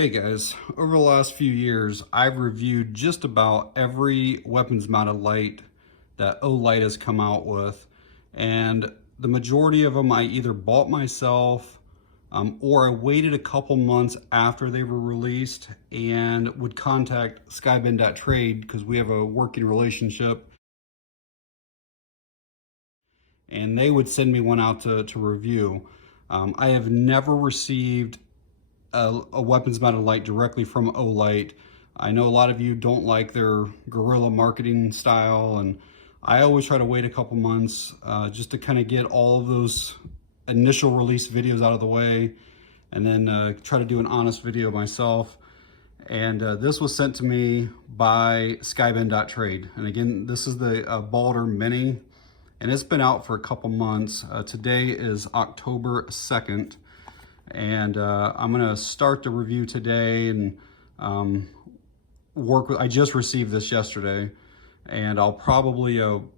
Hey guys, over the last few years, I've reviewed just about every weapons mounted light that Olight has come out with, and the majority of them I either bought myself or I waited a couple months after they were released and would contact Trade because we have a working relationship, and they would send me one out to review. I have never received a weapons mounted light directly from Olight. I know a lot of you don't like their guerrilla marketing style, and I always try to wait a couple months just to kind of get all of those initial release videos out of the way, and then try to do an honest video myself. And this was sent to me by Trade. And again, this is the BALDR Mini, and it's been out for a couple months. Today is October 2nd. And I'm gonna start the review today and I just received this yesterday, and I'll probably have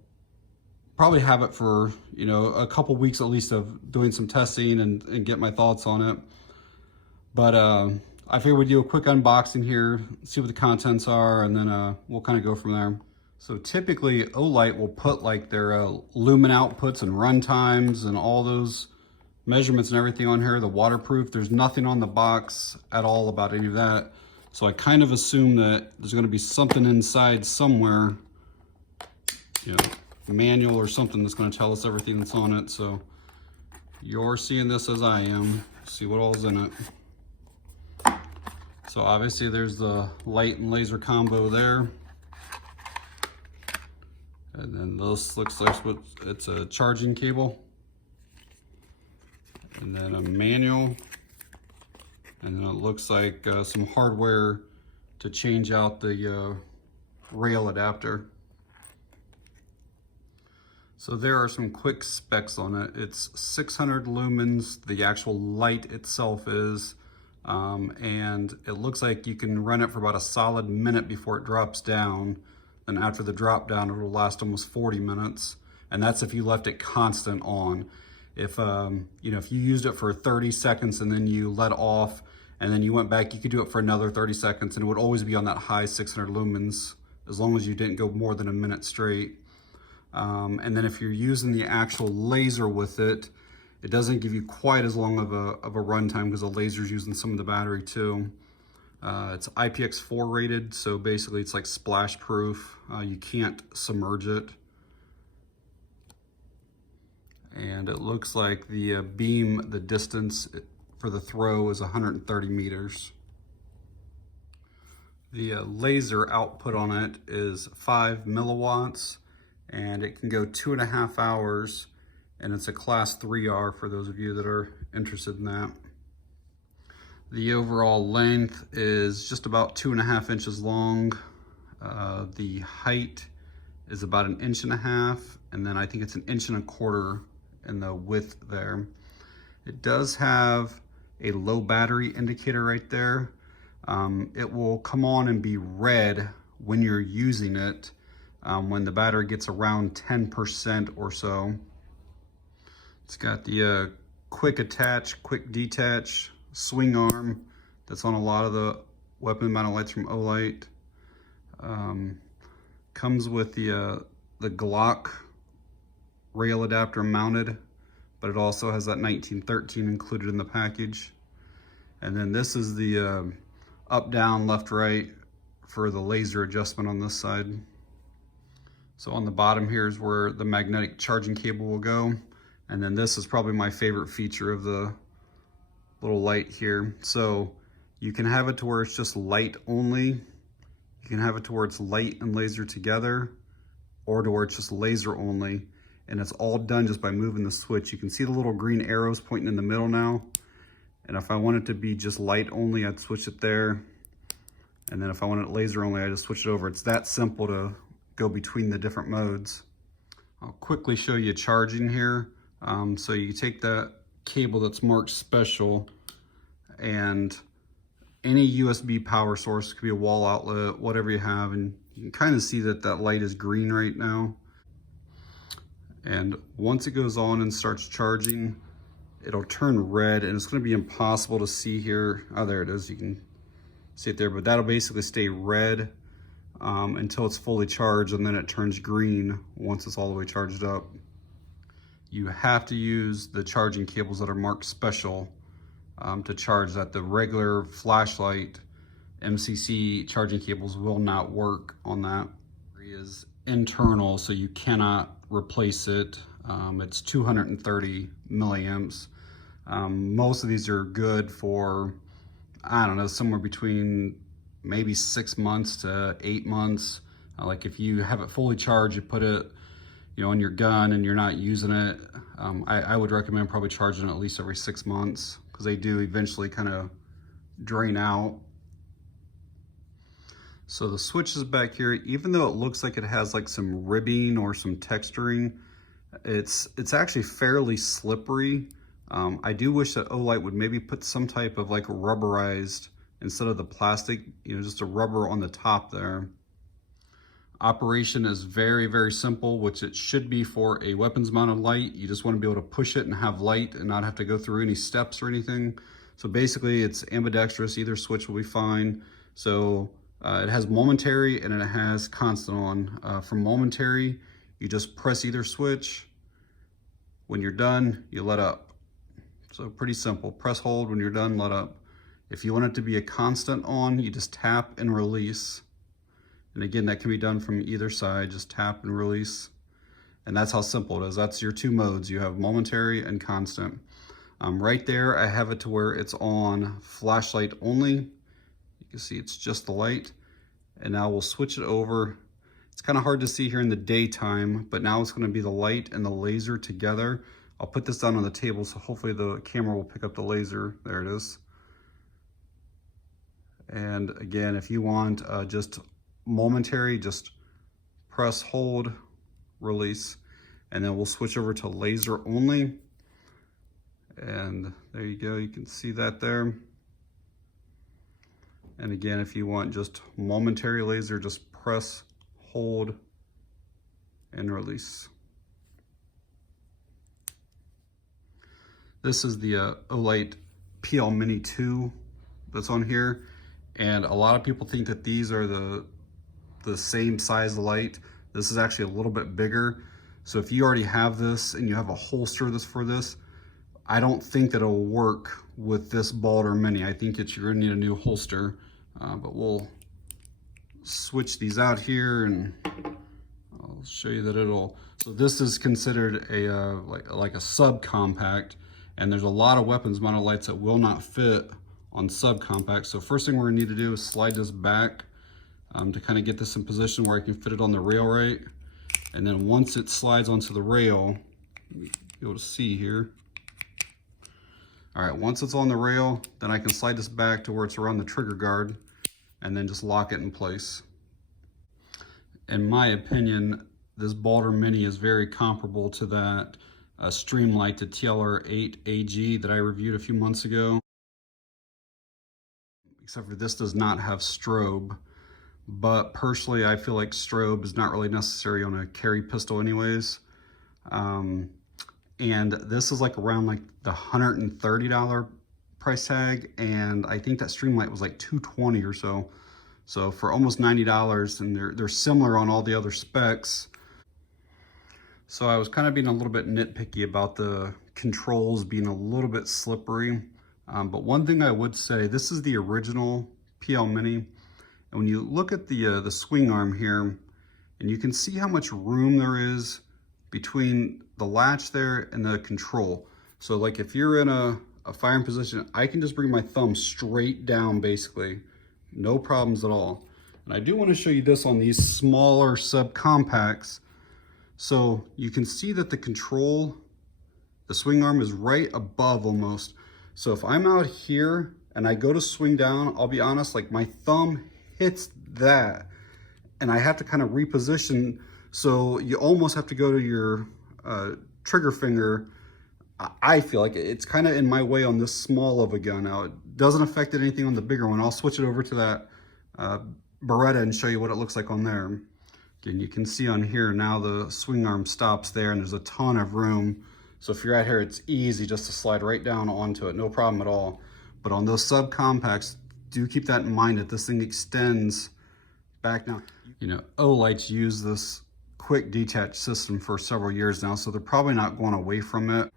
it for, a couple weeks at least of doing some testing and get my thoughts on it. But I figured we'd do a quick unboxing here, see what the contents are, and then we'll kind of go from there. So typically Olight will put like their Lumen outputs and runtimes and all those measurements and everything on here, the waterproof. There's nothing on the box at all about any of that. So I kind of assume that there's going to be something inside somewhere, manual or something that's going to tell us everything that's on it. So you're seeing this as I am. See what all's in it. So obviously there's the light and laser combo there. And then this looks like it's a charging cable. And then a manual, and then it looks like some hardware to change out the rail adapter. So there are some quick specs on it. It's 600 lumens, the actual light itself is, and it looks like you can run it for about a solid minute before it drops down. Then after the drop down, it will last almost 40 minutes. And that's if you left it constant on. If if you used it for 30 seconds and then you let off and then you went back, you could do it for another 30 seconds and it would always be on that high 600 lumens as long as you didn't go more than a minute straight. And then if you're using the actual laser with it, it doesn't give you quite as long of a runtime because the laser's using some of the battery too. It's IPX4 rated, so basically it's like splash proof. You can't submerge it. And it looks like the beam, the distance for the throw is 130 meters. The laser output on it is 5 milliwatts, and it can go 2.5 hours, and it's a class 3R for those of you that are interested in that. The overall length is just about 2.5 inches long. The height is about 1.5 inches, and then I think it's 1.25 inches in the width there. It does have a low battery indicator right there. It will come on and be red when you're using it, when the battery gets around 10% or so. It's got the quick attach, quick detach swing arm that's on a lot of the weapon mounted lights from Olight. Comes with the Glock rail adapter mounted, but it also has that 1913 included in the package. And then this is the up, down, left, right for the laser adjustment on this side. So on the bottom here is where the magnetic charging cable will go. And then this is probably my favorite feature of the little light here. So you can have it to where it's just light only. You can have it to where it's light and laser together, or to where it's just laser only. And it's all done just by moving the switch. You can see the little green arrows pointing in the middle now. And if I want it to be just light only, I'd switch it there. And then if I want it laser only, I just switch it over. It's that simple to go between the different modes. I'll quickly show you charging here. So you take that cable that's marked special, and any USB power source, could be a wall outlet, whatever you have, and you can kind of see that that light is green right now. And once it goes on and starts charging, it'll turn red, and it's going to be impossible to see here. Oh, there it is. You can see it there, but that'll basically stay red until it's fully charged, and then it turns green once it's all the way charged up. You have to use the charging cables that are marked special to charge that. The regular flashlight MCC charging cables will not work on that. It is internal, so you cannot replace it. It's 230 milliamps. Most of these are good for, I don't know, somewhere between maybe 6 months to 8 months. Like if you have it fully charged, you put it, you know, on your gun and you're not using it, I would recommend probably charging it at least every 6 months, because they do eventually kind of drain out. So the switch is back here. Even though it looks like it has like some ribbing or some texturing, it's actually fairly slippery. I do wish that Olight would maybe put some type of like rubberized, instead of the plastic, you know, just a rubber on the top there. Operation is very, very simple, which it should be for a weapons mounted light. You just want to be able to push it and have light and not have to go through any steps or anything. So basically it's ambidextrous, either switch will be fine. So it has momentary and it has constant on. For momentary, you just press either switch. When you're done, you let up. So pretty simple. Press hold, when you're done, let up. If you want it to be a constant on, you just tap and release. And again, that can be done from either side, just tap and release. And that's how simple it is. That's your two modes. You have momentary and constant. Right there, I have it to where it's on flashlight only. You can see it's just the light. And now we'll switch it over. It's kind of hard to see here in the daytime, but now it's going to be the light and the laser together. I'll put this down on the table, so hopefully the camera will pick up the laser. There it is. And again, if you want just momentary, just press, hold, release, and then we'll switch over to laser only. And there you go, you can see that there. And again, if you want just momentary laser, just press, hold, and release. This is the Olight PL Mini 2 that's on here. And a lot of people think that these are the same size light. This is actually a little bit bigger. So if you already have this and you have a holster for this, I don't think that it'll work with this BALDR Mini. I think you're gonna need a new holster, but we'll switch these out here and I'll show you that it'll, so this is considered a like a subcompact, and there's a lot of weapons mounted lights that will not fit on subcompact. So first thing we're gonna need to do is slide this back to kind of get this in position where I can fit it on the rail right. And then once it slides onto the rail, you'll be able to see here. All right, once it's on the rail, then I can slide this back to where it's around the trigger guard and then just lock it in place. In my opinion, this BALDR Mini is very comparable to that Streamlight, the TLR8AG that I reviewed a few months ago. Except for this does not have strobe. But personally, I feel like strobe is not really necessary on a carry pistol anyways. And this is like around like the $130 price tag, and I think that Streamlight was like $220 or so. So for almost $90, and they're similar on all the other specs. So I was kind of being a little bit nitpicky about the controls being a little bit slippery. But one thing I would say, this is the original PL Mini. And when you look at the swing arm here, and you can see how much room there is between the latch there and the control. So like if you're in a firing position, I can just bring my thumb straight down basically, no problems at all. And I do want to show you this on these smaller subcompacts. So you can see that the control, the swing arm is right above almost. So if I'm out here and I go to swing down, I'll be honest, like my thumb hits that and I have to kind of reposition. So you almost have to go to your trigger finger. I feel like it's kind of in my way on this small of a gun. Now, it doesn't affect anything on the bigger one. I'll switch it over to that Beretta and show you what it looks like on there. Again, you can see on here now the swing arm stops there and there's a ton of room. So if you're out here, it's easy just to slide right down onto it, no problem at all. But on those subcompacts, do keep that in mind that this thing extends back now. You know, Olight's used this quick detach system for several years now, so they're probably not going away from it.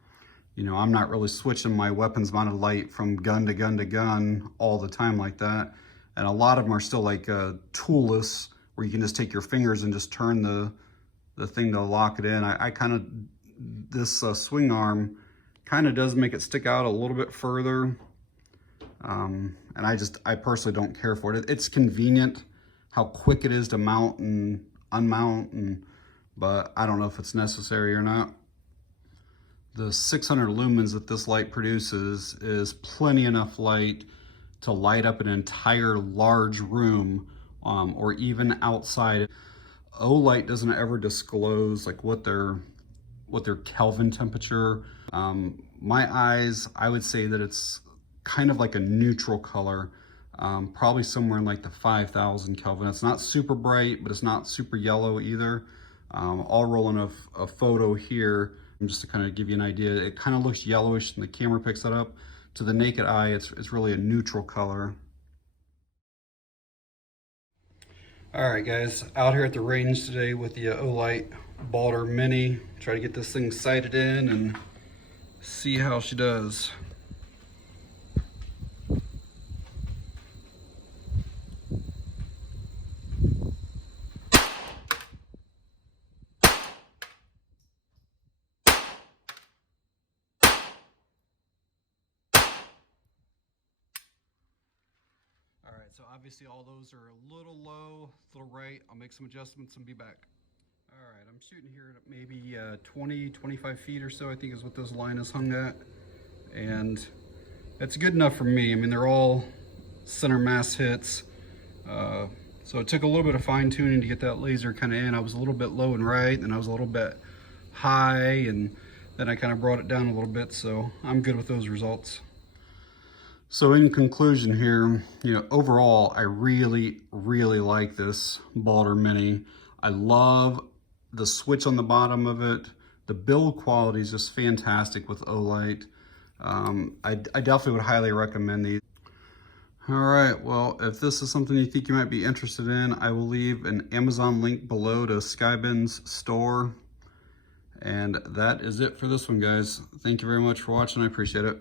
You know, I'm not really switching my weapons mounted light from gun to gun to gun all the time like that. And a lot of them are still like toolless, where you can just take your fingers and just turn the thing to lock it in. I kind of, this swing arm kind of does make it stick out a little bit further. And I personally don't care for it. It's convenient how quick it is to mount and unmount, but I don't know if it's necessary or not. The 600 lumens that this light produces is plenty enough light to light up an entire large room, or even outside. Olight doesn't ever disclose like what their Kelvin temperature. My eyes, I would say that it's kind of like a neutral color, probably somewhere in like the 5,000 Kelvin. It's not super bright, but it's not super yellow either. I'll roll in a photo here just to kind of give you an idea. It kind of looks yellowish and the camera picks that up. To the naked eye, it's really a neutral color. All right, guys, out here at the range today with the Olight BALDR Mini. Try to get this thing sighted in and see how she does. All right, so obviously all those are a little low, a little right. I'll make some adjustments and be back. All right, I'm shooting here at maybe 20, 25 feet or so, I think is what this line is hung at. And it's good enough for me. I mean, they're all center mass hits. So it took a little bit of fine tuning to get that laser kind of in. I was a little bit low and right, and I was a little bit high, and then I kind of brought it down a little bit. So I'm good with those results. So in conclusion here, you know, overall, I really, really like this BALDR Mini. I love the switch on the bottom of it. The build quality is just fantastic with Olight. I definitely would highly recommend these. All right, well, if this is something you think you might be interested in, I will leave an Amazon link below to Skybin's store. And that is it for this one, guys. Thank you very much for watching. I appreciate it.